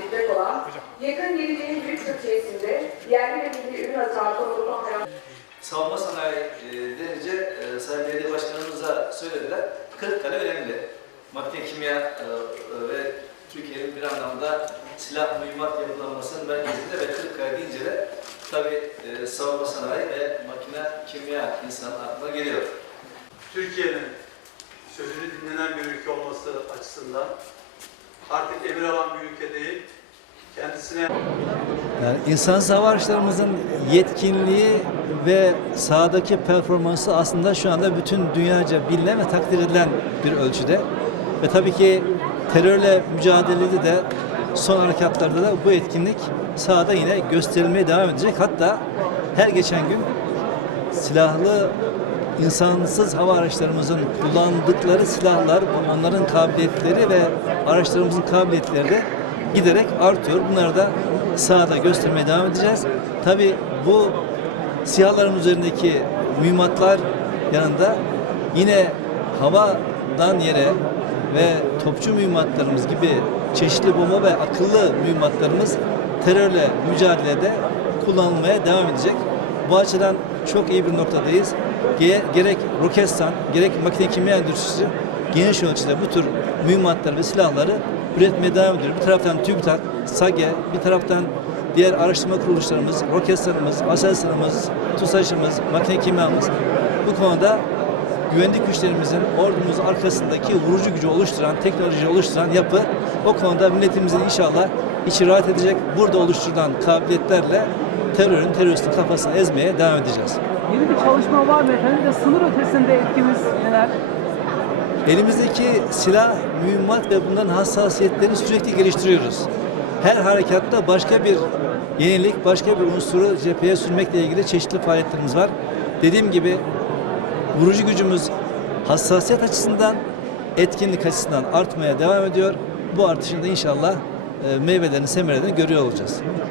gelecek olan yakın geleceğin büyük Türkiye'sinde yerli ve milli ürün konusunda hayat savunma sanayi e, denince e, Sayın Belediye Başkanımıza söylediler. Kırıkkale önemli. Makine kimya e, ve Türkiye'nin bir anlamda silah mühimmat yapılanmasının merkezinde ve Kırıkkale deyince de tabii e, savunma sanayi ve makine kimya insanın aklına geliyor. Türkiye'nin sözünü dinlenen bir ülke olması açısından artık emir alan bir ülke değil, kendisine Yani insansız hava araçlarımızın yetkinliği ve sahadaki performansı aslında şu anda bütün dünyaca bilinen ve takdir edilen bir ölçüde. Ve tabii ki terörle mücadelede de son harekatlarda da bu etkinlik sahada yine gösterilmeye devam edecek. Hatta her geçen gün silahlı insansız hava araçlarımızın kullandıkları silahlar, onların kabiliyetleri ve araçlarımızın kabiliyetleri de giderek artıyor. Bunları da sahada göstermeye devam edeceğiz. Tabi bu SİHA'ların üzerindeki mühimmatlar yanında yine havadan yere ve topçu mühimmatlarımız gibi çeşitli bomba ve akıllı mühimmatlarımız terörle mücadelede kullanılmaya devam edecek. Bu açıdan çok iyi bir noktadayız. Ge- Gerek Roketsan, gerek makine kimya endüstrisi geniş ölçüde bu tür mühimmatları ve silahları üretmeye devam ediyor. Bir taraftan TÜBİTAK, SAGE, bir taraftan diğer araştırma kuruluşlarımız, Roketsan'ımız, Aselsan'ımız, TUSAŞ'ımız, makine kimyamız bu konuda güvenlik güçlerimizin ordumuz arkasındaki vurucu gücü oluşturan, teknoloji oluşturan yapı o konuda milletimizin inşallah içi rahat edecek. Burada oluşturulan kabiliyetlerle terörün, teröristin kafasını ezmeye devam edeceğiz. Yeni bir çalışma var mı efendim? De sınır ötesinde etkimiz neler? Elimizdeki silah, mühimmat ve bunların hassasiyetlerini sürekli geliştiriyoruz. Her harekatta başka bir yenilik, başka bir unsuru cepheye sürmekle ilgili çeşitli faaliyetlerimiz var. Dediğim gibi vurucu gücümüz hassasiyet açısından, etkinlik açısından artmaya devam ediyor. Bu artışın da inşallah e, meyvelerini, semerelerini görüyor olacağız.